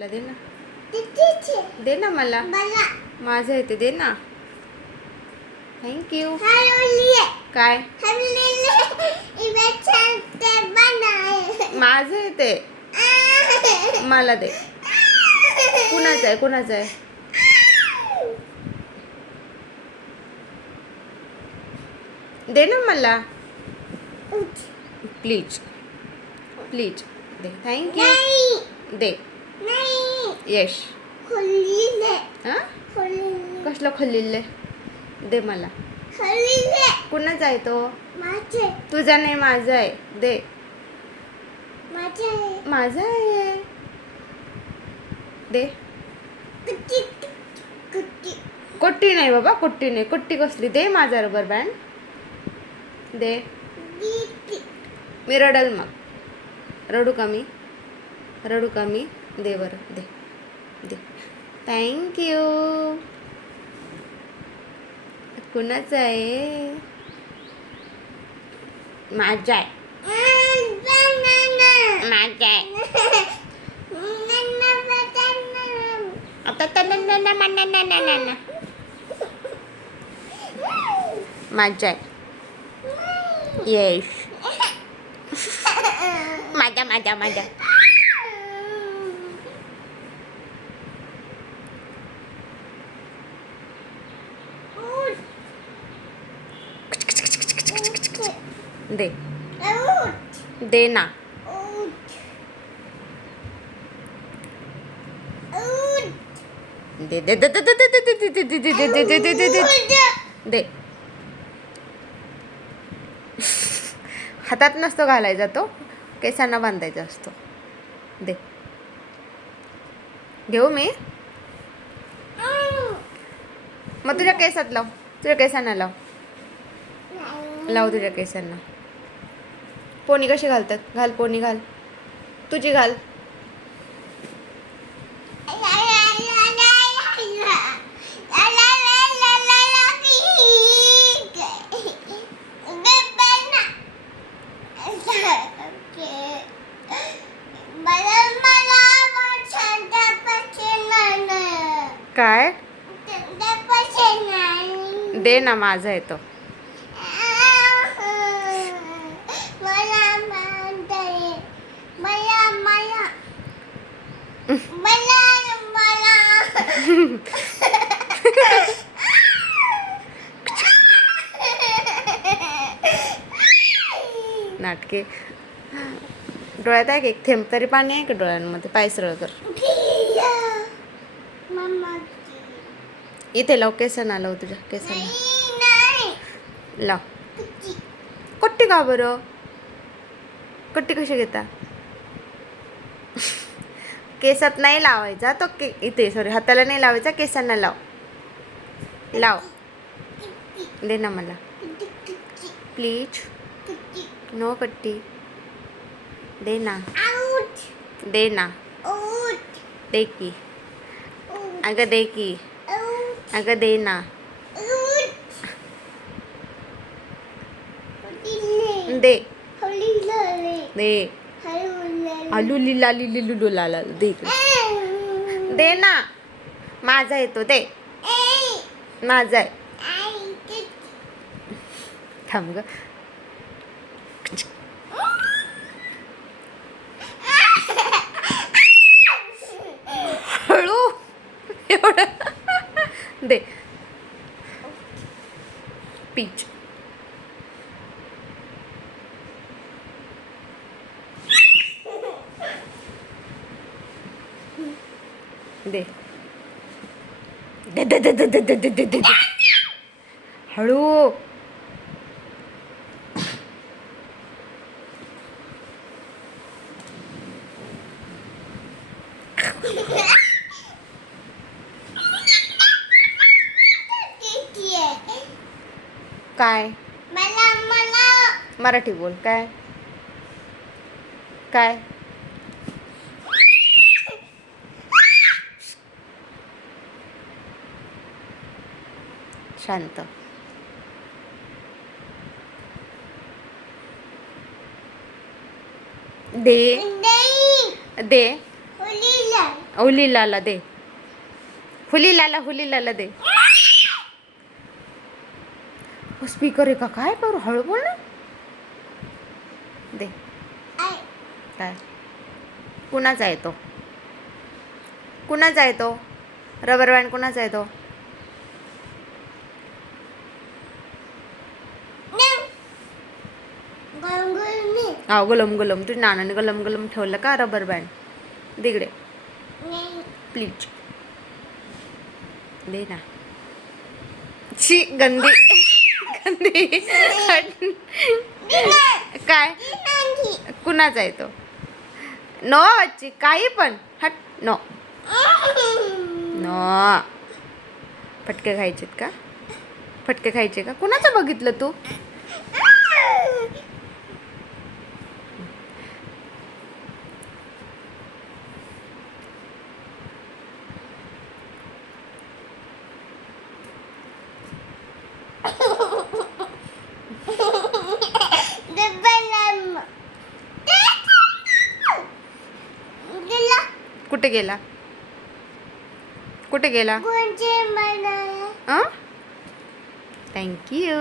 दे ना, दे ना मला. माझं आहे ते दे ना. थँक्यू. काय माझं आहे ते, मला दे. कुणाचं आहे, कुणाचं आहे? दे ना मला प्लीज, प्लीज दे. थँक्यू. दे. यश. हां कसलं खोललेलं? दे मला. कुणाचा आहे तो? तुझा नाही, माझा आहे. दे. माझा आहे. दे. कुट्टी नाही बाबा, कुट्टी नाही. कुट्टी कसली? दे माझा रबर बँड. दे. मी रडल मग. रडू का मी? रडू का मी? दे बरं, दे दे. थँक्यू. कुणाचं आहे? माझा आहे. माझा आहे. माझा आहे. येस. माझा माझा माझा. दे. दे ना. दे दे दे दे दे दे दे दे दे दे दे दे दे दे दे दे. हातात नसतो घालायचा तो, केसांना बांधायचा असतो. दे. घेऊ मी? मग तुझ्या केसात लाव, तुझ्या केसांना लाव. लाव तुझ्या केसांना. पोनी कशी घालतात? घाल पोनी, घाल. तुझी घाल. काय? दे ना, माझा आहे तो. नाटके. डोळ्यात आहे एक थेंब तरी पाणी आहे का डोळ्यांमध्ये? पाय सरळ कर. इथे लाव, केसांना लाव, तुझ्या केसांना लाव. कुट्टी का बरं? कुट्टी कशी घेता? केसात नाही लावायचा तो, इथे सॉरी हाताला नाही लावायचा, केसांना लाव. लाव. दे ना मला प्लीज. नो कट्टी. दे ना. दे ना. दे की. अगं दे की. अगं दे ना. दे. दे. आलू लिला लिली लुलू लाला. दे. दे ना. माझा येतो. दे. माझा आहे. थांब ग. हळू एवढं. दे. पीच. दे. दे दे दे दे दे दे दे दे. हळू. काय? मराठी बोल. काय? काय? शांत. दे. दे. हुलीलाला दे. हुलीलाला दे. स्पीकर आहे का काय करू? हळू बोल ना. दे. काय कुणाचा आहे तो? कुणाचा आहे तो? रबर बँड कुणाचा आहे तो? हा गुलम गुलम. तुझ्या नानाने गलम गलम ठेवलं का रबर बँड? दिगडे प्लीज दे ना. शी गंदी गंदी. काय कुणाचा आहे तो? नो बच्ची काही पण हट. No no. फटके खायचेत का? फटके खायचे का? कुणाचं बघितलं तू? कुठे गेला? कुठे गेला? थँक्यू.